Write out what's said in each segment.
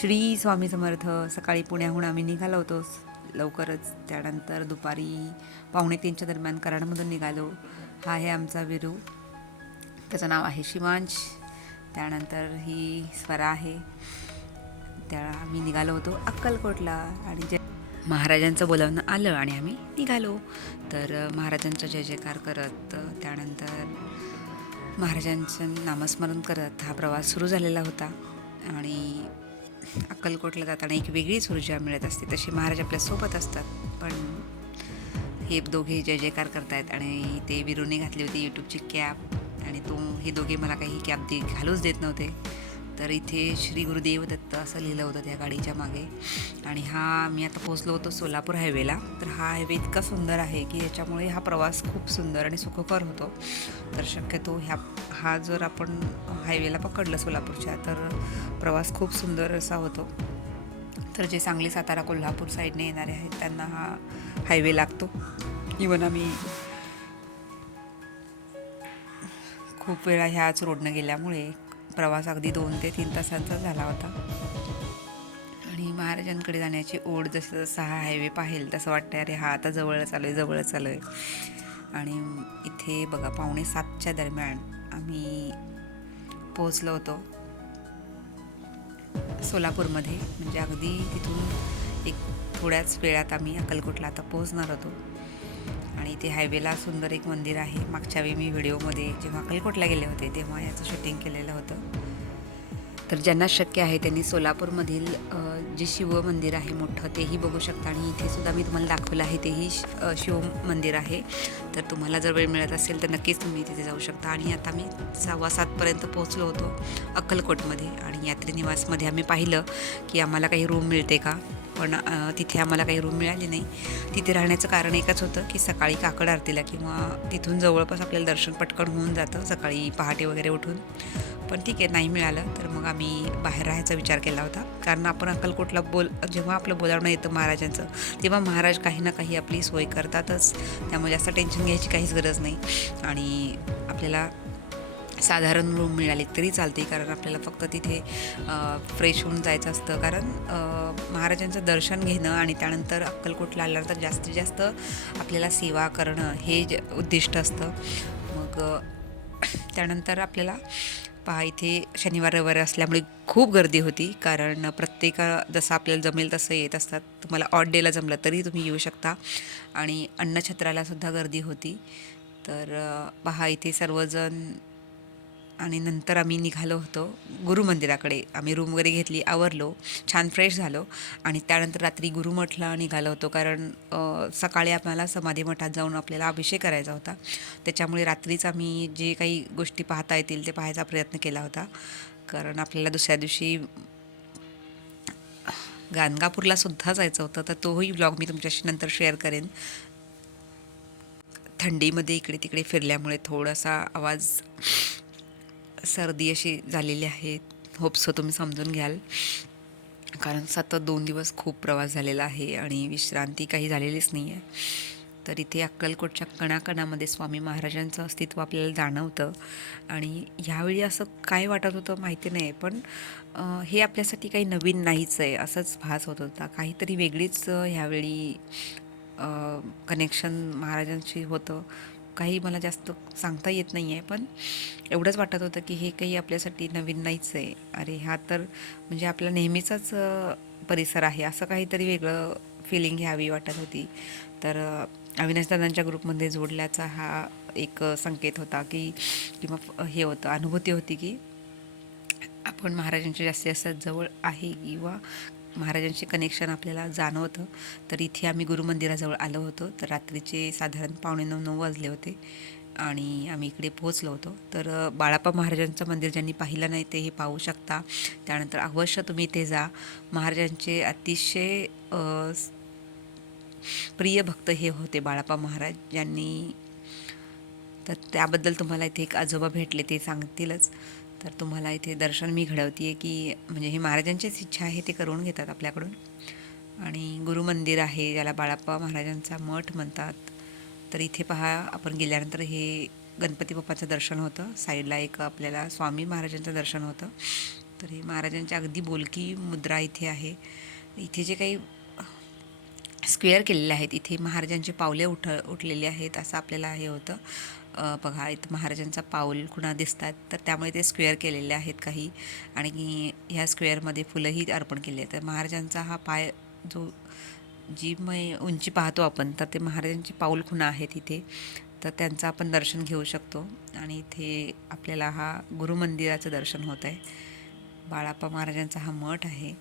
श्री स्वामी समर्थ. सकाळी पुण्याहून आम्ही निघालो होतो. लवकरच त्यानंतर दुपारी पावणे तीनच्या दरम्यान कराडमधून निघालो. हा आहे आमचा विरू. त्याचं नाव आहे शिवांश. त्यानंतर ही स्वरा आहे. त्या आम्ही निघालो होतो अक्कलकोटला आणि जे महाराजांचं बोलावणं आलं आणि आम्ही निघालो. तर महाराजांचा महाराजांचं जय जयकार करत त्यानंतर महाराजांचं नामस्मरण करत हा प्रवास सुरू झालेला होता. आणि अक्कलकोटला जाताना एक वेगळीच ऊर्जा मिळत असते. तशी महाराज आपल्यासोबत असतात. पण हे दोघे जय जयकार करतायत आणि ते विरूने घातली होती यूट्यूबची कॅप आणि तो हे दोघे मला काही कॅप दे घालूच देत नव्हते. तर इथे श्री गुरुदेव दत्त असं लिहिलं होतं त्या गाडीच्या मागे. आणि हा मी आता पोहोचलो होतो सोलापूर हायवेला. तर हा हायवे इतका सुंदर आहे की याच्यामुळे हा प्रवास खूप सुंदर आणि सुखकर होतो. तर शक्यतो ह्या हा जर आपण हायवेला पकडलं सोलापूरच्या तर प्रवास खूप सुंदर असा होतो. तर जे सांगली सातारा कोल्हापूर साईडने येणारे आहेत त्यांना हा हायवे लागतो. इवन आम्ही खूप वेळा ह्याच रोडनं गेल्यामुळे प्रवास अगदी दोन ते तीन तासांचा झाला होता. आणि महाराजांकडे जाण्याची ओढ जसं जसं हा हायवे पाहिल तसं वाटतं अरे हा आता जवळच आलो आहे जवळच आलो आहे आणि इथे बघा पावणे सातच्या दरम्यान आम्ही पोचलो होतो. सोलापूरमध्ये म्हणजे अगदी तिथून एक थोड्याच वेळात आम्ही अक्कलकोटला आता पोहोचणार होतो. आणि इथे हायवेला सुंदर एक मंदिर आहे. मागच्या वेळी मी व्हिडिओमध्ये जेव्हा अक्कलकोटला गेले होते तेव्हा याचं शूटिंग केलेलं होतं. तर ज्यांना शक्य आहे त्यांनी सोलापूरमधील जे शिव मंदिर आहे मोठं तेही बघू शकता. आणि इथे सुद्धा मी तुम्हाला दाखवलं आहे तेही शिव मंदिर आहे. तर तुम्हाला जर वेळ मिळत असेल तर नक्कीच तुम्ही तिथे जाऊ शकता. आणि आता मी सव्वा सातपर्यंत पोहोचलो होतो अक्कलकोटमध्ये. आणि यात्रेनिवासमध्ये आम्ही पाहिलं की आम्हाला काही रूम मिळते का? पण तिथे आम्हाला काही रूम मिळाली नाही. तिथे राहण्याचं कारण एकच होतं की सकाळी काकड आरतीला किंवा तिथून जवळपास आपल्याला दर्शन पटकन होऊन जातं सकाळी पहाटे वगैरे उठून. पण ठीक आहे नाही मिळालं तर मग आम्ही बाहेर राहायचा विचार केला होता. कारण आपण अक्कलकोटला बोल जेव्हा आपलं बोलावणं येतं महाराजांचं तेव्हा महाराज काही ना काही आपली सोय करतातच. त्यामुळे जास्त टेन्शन घ्यायची काहीच गरज नाही. आणि आपल्याला साधारण रूम मिळाली तरी चालते कारण आपल्याला फक्त तिथे फ्रेश होऊन जायचं असतं. कारण महाराजांचं दर्शन घेणं आणि त्यानंतर अक्कलकोटला आल्यानंतर जास्तीत जास्त आपल्याला सेवा करणं हे जे उद्दिष्ट असतं. मग त्यानंतर आपल्याला पहा इथे शनिवार रविवार असल्यामुळे खूप गर्दी होती. कारण प्रत्येक जसं आपल्याला जमेल तसं येत असतात. तुम्हाला ऑड डेला जमलं तरी तुम्ही येऊ शकता. आणि अन्नछत्रालासुद्धा गर्दी होती. तर पहा इथे सर्वजण आणि नंतर आम्ही निघालो होतो. गुरुमंदिराकडे आम्ही रूम वगैरे घेतली आवरलो. छान फ्रेश झालो. आणि त्यानंतर रात्री गुरुमठला निघालो होतो. कारण सकाळी आम्हाला समाधी मठात जाऊन आपल्याला अभिषेक करायचा होता. त्याच्यामुळे रात्रीच आम्ही जे काही गोष्टी पाहता येतील ते पाहायचा प्रयत्न केला होता. कारण आपल्याला दुसऱ्या दिवशी गाणगापूरला सुद्धा जायचं होतं. तर तोही ब्लॉग मी तुमच्याशी नंतर शेअर करेन. थंडीमध्ये इकडे तिकडे फिरल्यामुळे थोडासा आवाज सर्दी अशी झालेली आहे. होप्सो तुम्ही समजून घ्याल. कारण सतत दोन दिवस खूप प्रवास झालेला आहे आणि विश्रांती काही झालेलीच नाही आहे. तर इथे अक्कलकोटच्या कणाकणामध्ये स्वामी महाराजांचं अस्तित्व आपल्याला जाणवतं. आणि ह्यावेळी असं काय वाटत होतं माहिती नाही पण हे आपल्यासाठी काही नवीन नाहीच आहे असंच भास होत होता. काहीतरी वेगळीच ह्यावेळी कनेक्शन महाराजांशी होतं. काही मला जास्त सांगता येत नाही आहे पण एवढंच वाटत होतं की हे काही आपल्यासाठी नवीन नाहीच आहे. अरे हा तर म्हणजे आपला नेहमीचाच परिसर आहे असं काहीतरी वेगळं फिलिंग घ्यावी वाटत होती. तर अविनाशदादांच्या अविनाश दादांच्या ग्रुपमध्ये जोडल्याचा हा एक संकेत होता की किंवा हे होतं अनुभूती होती की आपण महाराजांच्या जास्तीत जास्त जवळ आहे किंवा महाराजांचे कनेक्शन आपल्याला जाणवतं. तर इथे आम्ही गुरुमंदिराजवळ आलो होतो. तर रात्रीचे साधारण पावणे नऊ नऊ वाजले होते. आणि आम्ही इकडे पोहोचलो होतो. तर बाळाप्पा महाराजांचं मंदिर ज्यांनी पाहिलं नाही ते हे पाहू शकता. त्यानंतर अवश्य तुम्ही इथे जा. महाराजांचे अतिशय प्रिय भक्त हे होते बाळाप्पा महाराज ज्यांनी तर त्याबद्दल तुम्हाला इथे एक आजोबा भेटले ते सांगतीलच. तर तुम्हाला इथे दर्शन मी घडवते आहे की म्हणजे हे महाराजांचीच इच्छा आहे ते करून घेतात आपल्याकडून. आणि गुरुमंदिर आहे ज्याला बाळाप्पा महाराजांचा मठ म्हणतात. तर इथे पहा आपण गेल्यानंतर हे गणपती बाप्पाचं दर्शन होतं. साईडला एक आपल्याला स्वामी महाराजांचं दर्शन होतं. तर हे महाराजांच्या अगदी बोलकी मुद्रा इथे आहे. इथे जे काही स्क्वेअर केलेले आहेत इथे महाराजांचे पावले उठ उठलेले आहेत असं आपल्याला हे होतं. बघा इथं महाराजांचा पाऊल कुणा दिसतात तर त्यामुळे ते स्क्वेअर केलेले आहेत काही. आणि ह्या स्क्वेअरमध्ये फुलंही अर्पण केली आहेत. तर महाराजांचा हा पाय जो जी मै उंची पाहतो आपण तर ते महाराजांची पाऊल खुणा आहेत इथे. तर त्यांचं आपण दर्शन घेऊ शकतो. आणि इथे आपल्याला हा गुरुमंदिराचं दर्शन होत आहे. बाळाप्पा महाराजांचा हा मठ आहे.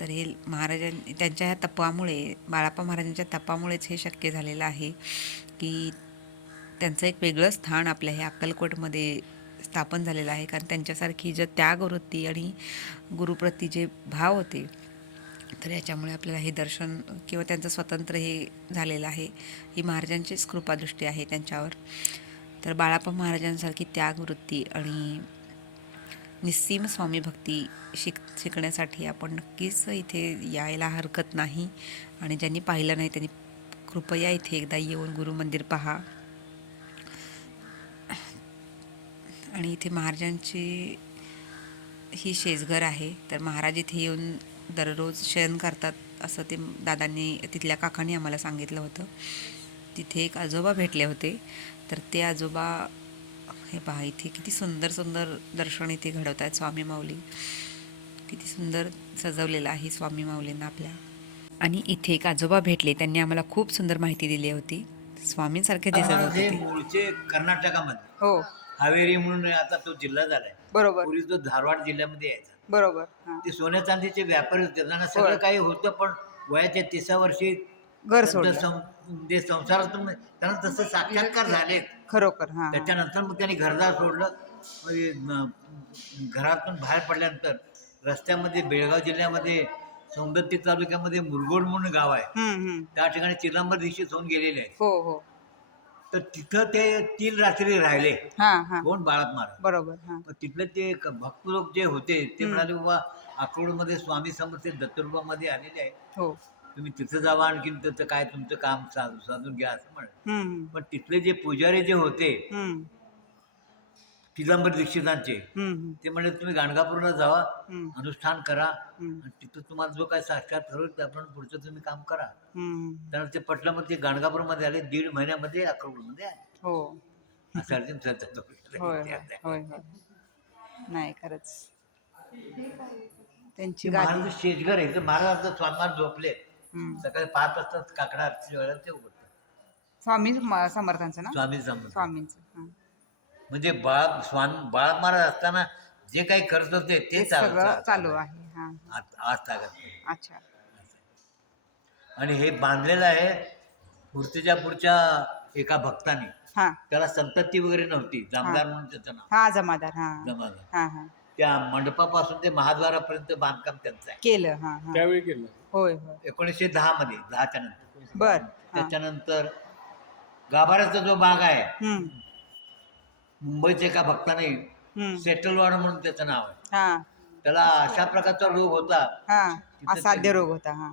तर हे महाराजां त्यांच्या ह्या तपामुळे बाळाप्पा महाराजांच्या तपामुळेच हे शक्य झालेलं आहे की त्यांचं एक वेगळं स्थान आपल्या हे अक्कलकोटमध्ये स्थापन झालेलं आहे. कारण त्यांच्यासारखी जर त्यागवृत्ती आणि गुरुप्रती जे भाव होते तर याच्यामुळे आपल्याला हे दर्शन किंवा त्यांचं स्वतंत्र हे झालेलं आहे. ही महाराजांचीच कृपादृष्टी आहे त्यांच्यावर. तर बाळाप्पा महाराजांसारखी त्यागवृत्ती आणि निस्सीम स्वामी भक्ती शिक शिकण्यासाठी आपण नक्कीच इथे यायला हरकत नाही. आणि ज्यांनी पाहिलं नाही त्यांनी कृपया इथे एकदा येऊन गुरुमंदिर पहा. आणि इथे महाराजांची ही शेजघर आहे. तर महाराज इथे येऊन दररोज शयन करतात असं ते दादांनी तिथल्या काकांनी आम्हाला सांगितलं होतं. तिथे एक आजोबा भेटले होते. तर ते आजोबा हे पहा इथे किती सुंदर सुंदर दर्शन इथे घडवत आहेत स्वामी माऊली. किती सुंदर सजवलेलं आहे स्वामी माऊलींना आपल्या. आणि इथे एक आजोबा भेटले. त्यांनी आम्हाला खूप सुंदर माहिती दिली होती. स्वामींसारखे दिसत होते. मूळचे कर्नाटकामध्ये. हो. हावेरी म्हणून आता तो जिल्हा झालाय. बरोबर. पूर्वी तो धारवाड जिल्ह्यामध्ये यायचा. बरोबर हा. ते सोन्या चांदीचे व्यापारी होते त्यांना सगळं होय. काही होतं पण वयाच्या तिसा वर्षी घर त्यांचं सोडलं. सं- ते संसारातून त्यांना तसं साक्षात्कार झाले खरोखर हा हा. त्याच्यानंतर मग त्यांनी घरदार सोडलं. म्हणजे, न- घरातून बाहेर पडल्यानंतर रस्त्यामध्ये बेळगाव जिल्ह्यामध्ये सौंदत्ती तालुक्यामध्ये मुरगोड म्हणून गाव आहे. हम्म हम्म. त्या ठिकाणी चिलांबर दिवशी होऊन गेलेले आहे हो हो. तर तिथं ते तीन रात्री राहिले. हा हा. कोण? बाळात महाराज बरोबर हा. पण तिथले ते क- भक्त लोक जे होते ते म्हणाले बाबा अक्रोडमध्ये स्वामी समर्थ दत्तरूपामध्ये आलेले आहे हो. तुम्ही तिथं जावा आणखीन तिथं काय तुमचं काम साधू साधून घ्या असं म्हण हम्म. पण तिथले जे पुजारी जे होते हम्म. पितांबर दीक्षितांचे. हम्म ते म्हणले तुम्ही गाणगापूरला जावा हम्म. अनुष्ठान करा हम्म. आणि तिथं तुम्हाला जो काय साक्षात ठरवलं त्याप्रमाणे पुढचं तुम्ही काम करा. हम्म त्यानंतर ते पटलामध्ये ते गाणगापूरमध्ये आले दीड महिन्यामध्ये अक्रोडमध्ये आले. हो. असं अर्जुन संत होय होय होय होय. नाही खरंच. त्यांची महाराज शेजगर आहे तर महाराज आता झोपले हम्म. सकाळी पाच वाजता काकडा वेळेला ते उघडतात. स्वामी म- समर्थांचं ना? स्वामी समर्थ. स्वामींचं. म्हणजे बाळ स्वामी बाळ महाराज असताना जे काही करत होते ते चालू सगळं चालू आहे. हा. आज आज ताकद अच्छा. आणि हे बांधलेलं आहे मूर्तीच्या पुढच्या एका भक्ताने. हा. त्याला संतती वगैरे नव्हती. जामदार म्हणून त्याचं नाव. हा जमादार. हा. जमादार. हा हा. त्या मंडपापासून ते महाद्वारापर्यंत बांधकाम त्यांचं आहे. केलं. हा हा. त्यावेळी केलं. होय होय. एकोणीसशे दहा मध्ये दहाच्या नंतर. बर. हा. त्याच्यानंतर गाभाऱ्याचा जो भाग आहे हम्म. मुंबईच्या एका भक्ताने सेटलवाड म्हणून त्याचं नाव आहे. हा. त्याला अशा प्रकारचा रोग होता. हा. असाध्य रोग होता हा.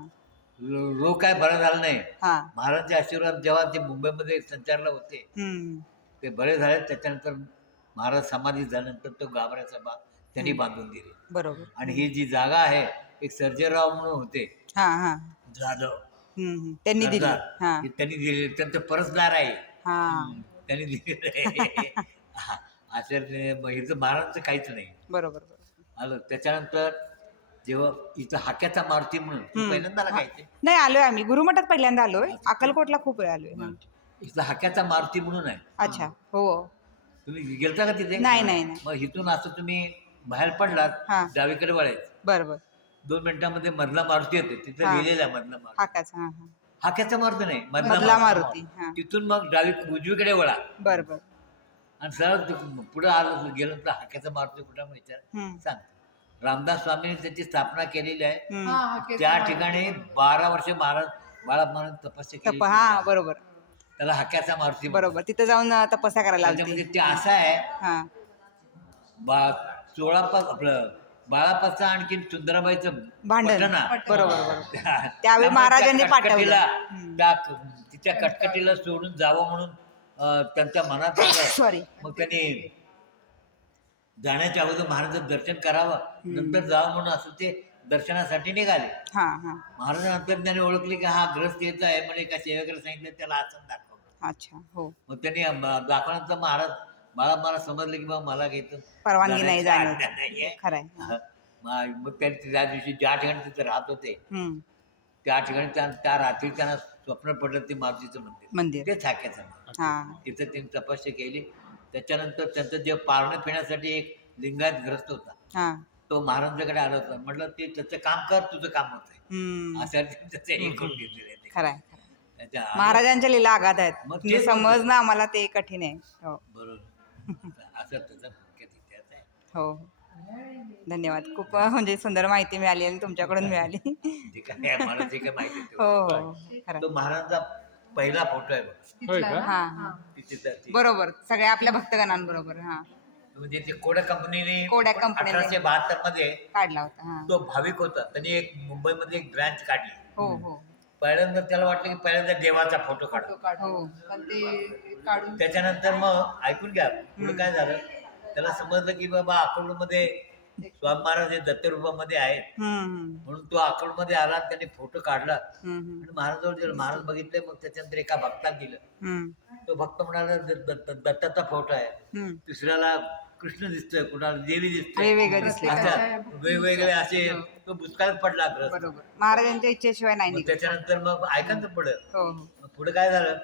रो- रोग काय बरा झाला नाही. हा. महाराजांचे आशीर्वाद जेव्हा ते मुंबईमध्ये संचारला होते हम्म. ते बरे झाले. त्याच्यानंतर महाराज समाधी झाल्यानंतर तो गाभऱ्याचा भाग त्यांनी बांधून दिले. बरोबर. आणि ही जी जागा आहे एक सर्जेराव म्हणून होते. हा हा. जाधव. हम्म हम्म. त्यांनी दिली. सरदार. हे. त्यांनी दिले. त्यांचं परसदार आहे. हा. त्यांनी दिलेलं आहे. हा, आचार्य हिचं महाराजचं काहीच नाही. बरोबर बरोबर. आलं त्याच्यानंतर जेव्हा इथं हाक्याचा मारुती म्हणून तू हम्म. पहिल्यांदा काय ते नाही आलोय आम्ही. गुरुमठात पहिल्यांदा आलोय. अक्कलकोटला खूप वेळ आलोय. इथं हाक्याचा मारुती म्हणून आहे. अच्छा हो. तुम्ही गेलता का तिथे? नाही, नाही, नाही. मग इथून असं तुम्ही बाहेर पडलात. डावीकडे वळायचं. बर बर दोन मिनिटांमध्ये मधला मारुती येते तिथे हा. लिहिलेला मधला मारुती. हाकाच हा हा. हाक्याचा मारुती नाही मधला मारुती. हा. तिथून मग डावी उजवीकडे वळा. बर बर आणि सरळ पुढे आलं गेलं तर हाक्याचा मारुती कुठं विचार सांग. रामदास स्वामींनी त्याची स्थापना केलेली आहे. त्या ठिकाणी बारा वर्ष महाराज बाळा महाराज तपस्या केली हा बरोबर. त्याला हाक्याचा मारुती. बरोबर. तिथं जाऊन तपस्या करायला लागते ते असं आहे हा. बा चोळापास आपलं बाळापासचं आणखी सुंदराबाईचं भांडण. बरोबर, बरोबर. त्या- त्यावेळी महाराजांनी पाठवलं. त्या तिच्या कटकटीला सोडून जावं म्हणून त्यांच्या मनात. सॉरी मग त्यांनी जाण्याच्या अगोदर महाराजांचं दर्शन करावं. नंतर जावं म्हणून असं ते दर्शनासाठी निघाले. हा हा. महाराज नंतर त्याने ओळखले की हा ग्रस्त याचा आहे म्हणजे एका सेवेकडे सांगितलं त्याला आसन दाखवलं अच्छा हो. मग त्यांनी दाखवल्यानंतर महाराज मला मला समजलं की बाबा मला तर परवानगी नाही. मग त्या दिवशी ज्या ठिकाणी तिथे राहत होते. त्या ठिकाणी त्या त्या रात्री त्यांना स्वप्न पडलं ते मारुतीचं मंदिर. मंदिर. ते थाक्याचं मंदिर हा. तिथं त्यांनी तपस्या केली. त्याच्यानंतर त्यांचं जे पारणं फिरण्यासाठी एक लिंगायत ग्रस्त होता. हा. तो महाराजांकडे आला होता. म्हटलं ते त्याचं काम कर तुझं काम होत आहे. हम्म. असं त्याचं हे करून घेतलेलं आहे ते. खरंय खरंय. त्याच्या महाराजांच्या लीला आघात आहेत. मग तेच समजणं आम्हाला ते कठीण आहे. हो. बरोबर. असं त्याचा मुख्य इतिहास आहे. हो. धन्यवाद. खूप म्हणजे सुंदर माहिती मिळाली आणि तुमच्याकडून मिळाली. जे जे माहिती आहे हो ते. हो खरं. तो महाराजांचा पहिला फोटो आहे बघ. होय का? हा हा. तिथे त्या- ती- बरोबर. सगळ्या आपल्या भक्तगणांबरोबर हा. म्हणजे ते कोड्या कंपनीने कोड्या कंपनीने. अठराशे बहात्तरमध्ये काढला होता हा. तो भाविक होता. त्यांनी एक मुंबईमध्ये एक ब्रँच काढली. हो हो. पहिल्यांदा त्याला वाटलं की पहिल्यांदा देवाचा फोटो काढतो हो. त्याच्यानंतर मग ऐकून घ्या. पुढे काय झालं? त्याला समजलं की बाबा अकोलमध्ये स्वामी महाराज हे दत्त रूपामध्ये आहेत. हम्म, हम्म, म्हणून तो अकोलमध्ये आला आणि त्याने फोटो काढला. हम्म, हम्म, आणि महाराजावर दिलं महाराज बघितले मग त्याच्यानंतर एका भक्ताला दिलं. हम्म, तो भक्त म्हणाला "द- द- द- दत्ताचा फोटो आहे. हम्म. दुसऱ्याला कृष्ण दिसतोय कुणाला देवी दिसतोय. वेगवेगळं दिसले. असं वेगवेगळे असे तो भूतकाळात पडला ग्रस्त बरोबर. महाराजांच्या इच्छेशिवाय नाही मग निघत. त्याच्यानंतर मग ऐकायचं पडत हो हो. मग पुढे काय झालं?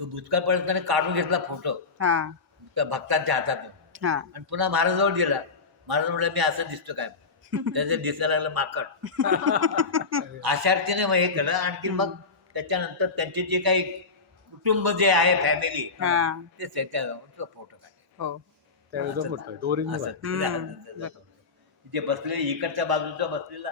तो भूतकाळ पडत त्याने काढून घेतला फोटो हा. त्या भक्तांच्या हातातून. हा. आणि पुन्हा महाराजाजवळ दिला महाराज म्हणलं मी असं दिसतो काय? त्याचं दिसायला लागलं माकड. अशा अर्थीने मग हे केलं. आणखी मग त्याच्यानंतर त्यांचे जे काही कुटुंब जे आहे फॅमिली हा. ते त्याच्या तो फोटो काढले. हो. त्यावेळेचा फोटो आहे. त्याचं. जे बसलेले इकडच्या बाजूचा बसलेला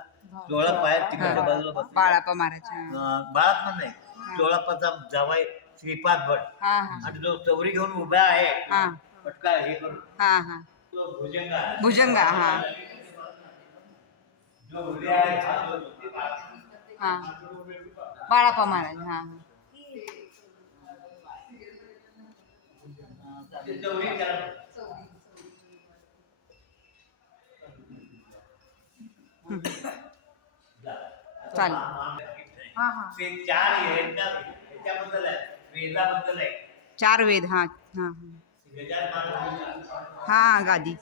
सोळा पायात तिकडच्या बाजूला बसलेला. बाळापा महाराज. हा अं, बाळात पण नाही सोळापाचा जवाई श्रीपाद भट हा हा. आणि जो चौरी घेऊन उभा आहे हा. पटका हे करून. हा हा. तो भुजंग. आहे. भुजंगा हा. जो उभे आहे हा जो ते बाळ. हा. बाळापा महाराज हा हा. ते चौरी त्याला चालेल. हा हा. ते चार आहेत आहे. वेदाबद्दल आहे चार वेद हा हा हा. गादी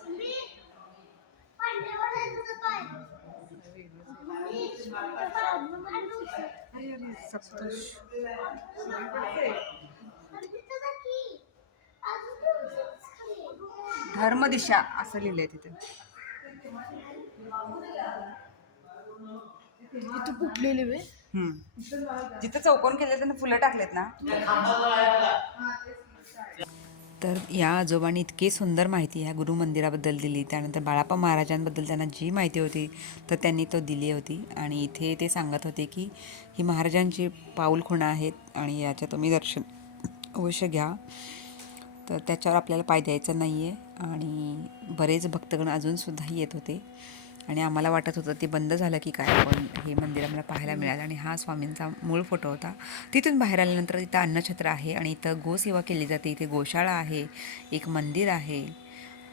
धर्मदिशा असं लिहिलंय तिथे हम्म. जिथं चौकोन केले त्यांना फुलं टाकलेत ना? तर या आजोबांनी इतकी सुंदर माहिती ह्या गुरु मंदिराबद्दल दिली. त्यानंतर बाळाप्पा महाराजांबद्दल त्यांना जी माहिती होती तर त्यांनी तो दिली होती. आणि इथे ते सांगत होते की ही महाराजांची पाऊलखुणा आहेत आणि याच्या तुम्ही दर्शन अवश्य घ्या. तर त्याच्यावर आपल्याला पाय द्यायचा नाही आहे आणि बरेच भक्तगण अजूनसुद्धा येत होते. आणि आम्हाला वाटत होतं ते बंद झालं की काय पण हे मंदिर आम्हाला पाहायला मिळालं आणि हा स्वामींचा मूळ फोटो होता. तिथून बाहेर आल्यानंतर इथं अन्नछत्र आहे आणि इथं गोसेवा केली जाते. इथे गोशाळा आहे एक मंदिर आहे.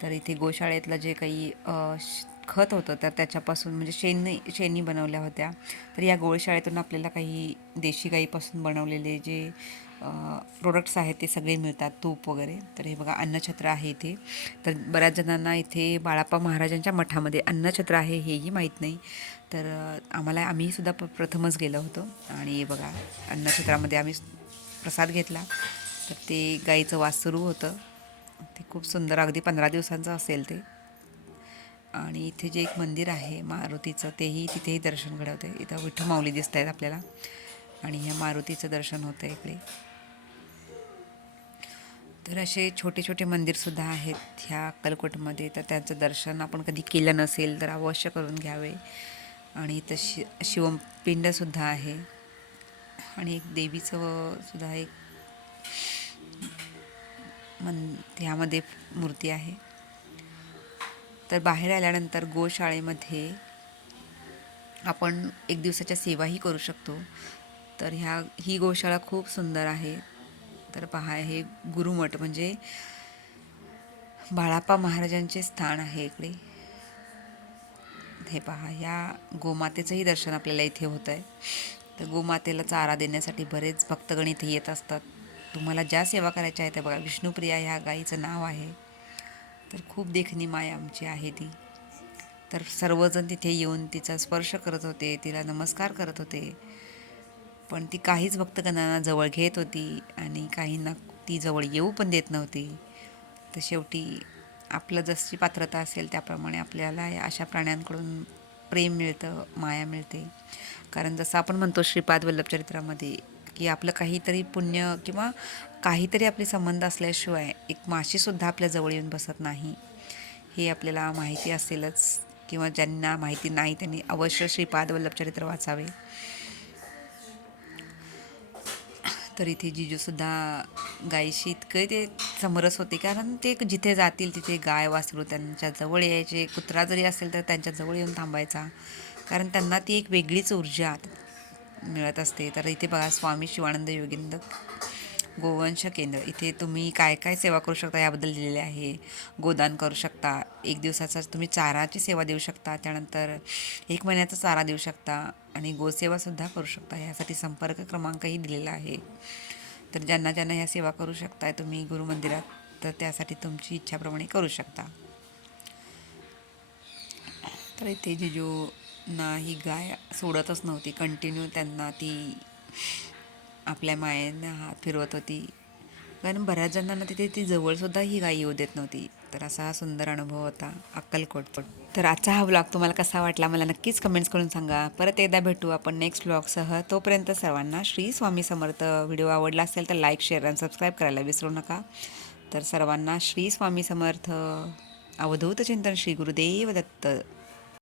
तर इथे गोशाळेतलं जे काही श- खत होतं तर त्याच्यापासून म्हणजे शेणी शेणी बनवल्या होत्या. तर या गोळशाळेतून आपल्याला काही देशी गाईपासून बनवलेले जे प्रोडक्ट्स आहेत ते सगळे मिळतात तूप वगैरे. तर हे बघा अन्नछत्र आहे इथे. तर बऱ्याच जणांना इथे बाळाप्पा महाराजांच्या मठामध्ये अन्नछत्र आहे हेही माहीत नाही. तर आम्हाला आम्हीसुद्धा प प्रथमच गेलो होतो. आणि हे बघा अन्नछत्रामध्ये आम्ही प्रसाद घेतला. तर ते गाईचं वास सुरू होतं. ते खूप सुंदर अगदी पंधरा दिवसांचं असेल ते. आणि इथे जे एक मंदिर आहे मारुतीचं तेही तिथेही दर्शन घडवते इथं विठ्ठमाऊली दिसत आहेत आपल्याला. आणि ह्या मारुतीचं दर्शन होतं इकडे. तर असे छोटे छोटे मंदिरसुद्धा आहेत ह्या अक्कलकोटमध्ये तर त्यांचं दर्शन आपण कधी केलं नसेल तर अवश्य करून घ्यावे. आणि इथं शि शिवपिंडसुद्धा आहे. आणि एक देवीचं सुद्धा एक मन ह्यामध्ये मूर्ती आहे. तर बाहेर आल्यानंतर गोशाळेमध्ये आपण एक दिवसाच्या सेवाही करू शकतो. तर ह्या ही गोशाळा खूप सुंदर आहे. तर पहा हे गुरुमठ म्हणजे बाळापा महाराजांचे स्थान आहे इकडे. हे पहा ह्या गोमातेचंही दर्शन आपल्याला इथे होतं आहे. तर गोमातेला चारा देण्यासाठी बरेच भक्तगण इथे येत असतात. तुम्हाला ज्या सेवा करायच्या आहेत त्या बघा. विष्णुप्रिया ह्या गाईचं नाव आहे. तर खूप देखणी माय आमची आहे ती. तर सर्वजण तिथे येऊन तिचा स्पर्श करत होते तिला नमस्कार करत होते. पण ती काहीच भक्तगणांना जवळ घेत होती आणि काहींना ती जवळ येऊ पण देत नव्हती. तर शेवटी आपलं जशी पात्रता असेल त्याप्रमाणे आपल्याला अशा प्राण्यांकडून प्रेम मिळतं माया मिळते. कारण जसं आपण म्हणतो श्रीपाद वल्लभचरित्रामध्ये की आपलं काहीतरी पुण्य किंवा काहीतरी आपले संबंध असल्याशिवाय एक माशीसुद्धा आपल्या जवळ येऊन बसत नाही. हे आपल्याला माहिती असेलच किंवा ज्यांना माहिती नाही त्यांनी अवश्य श्रीपाद वल्लभचरित्र वाचावे. तर इथे जिजूसुद्धा गायीशी इतकं ते समरस होते कारण ते जिथे जातील तिथे गाय वासरू त्यांच्या जवळ यायचे. कुत्रा जरी असेल तर त्यांच्याजवळ येऊन थांबायचा. कारण त्यांना ती एक वेगळीच ऊर्जा मिळत असते. तर इथे बघा स्वामी शिवानंद योगिंद गोवंश केंद्र. इथे तुम्ही काय काय सेवा करू शकता याबद्दल लिहिलेले आहे. गोदान करू शकता. एक दिवसाचा तुम्ही चाराची सेवा देऊ शकता. त्यानंतर एक महिन्याचा चारा देऊ शकता आणि गोसेवासुद्धा करू शकता. यासाठी संपर्क क्रमांकही दिलेला आहे. तर ज्यांना ज्यांना ह्या सेवा करू शकताय तुम्ही गुरुमंदिरात तर त्यासाठी तुमची इच्छाप्रमाणे करू शकता. तर इथे ना ही गाय सोडतच नव्हती. कंटिन्यू त्यांना ती आपल्या मायेनं हात फिरवत होती. कारण बऱ्याच जणांना तिथे ती जवळसुद्धा ही गाय येऊ देत नव्हती. तर असा हा सुंदर अनुभव होता. अक्कलकोट. तर आजचा हा ब्लॉग तुम्हाला कसा वाटला मला नक्कीच कमेंट्स करून सांगा. परत एकदा भेटू आपण नेक्स्ट ब्लॉगसह तोपर्यंत सर्वांना श्री स्वामी समर्थ. व्हिडिओ आवडला असेल तर लाईक शेअर आणि सबस्क्राईब करायला विसरू नका. तर सर्वांना श्री स्वामी समर्थ. अवधूत चिंतन श्री गुरुदेव दत्त.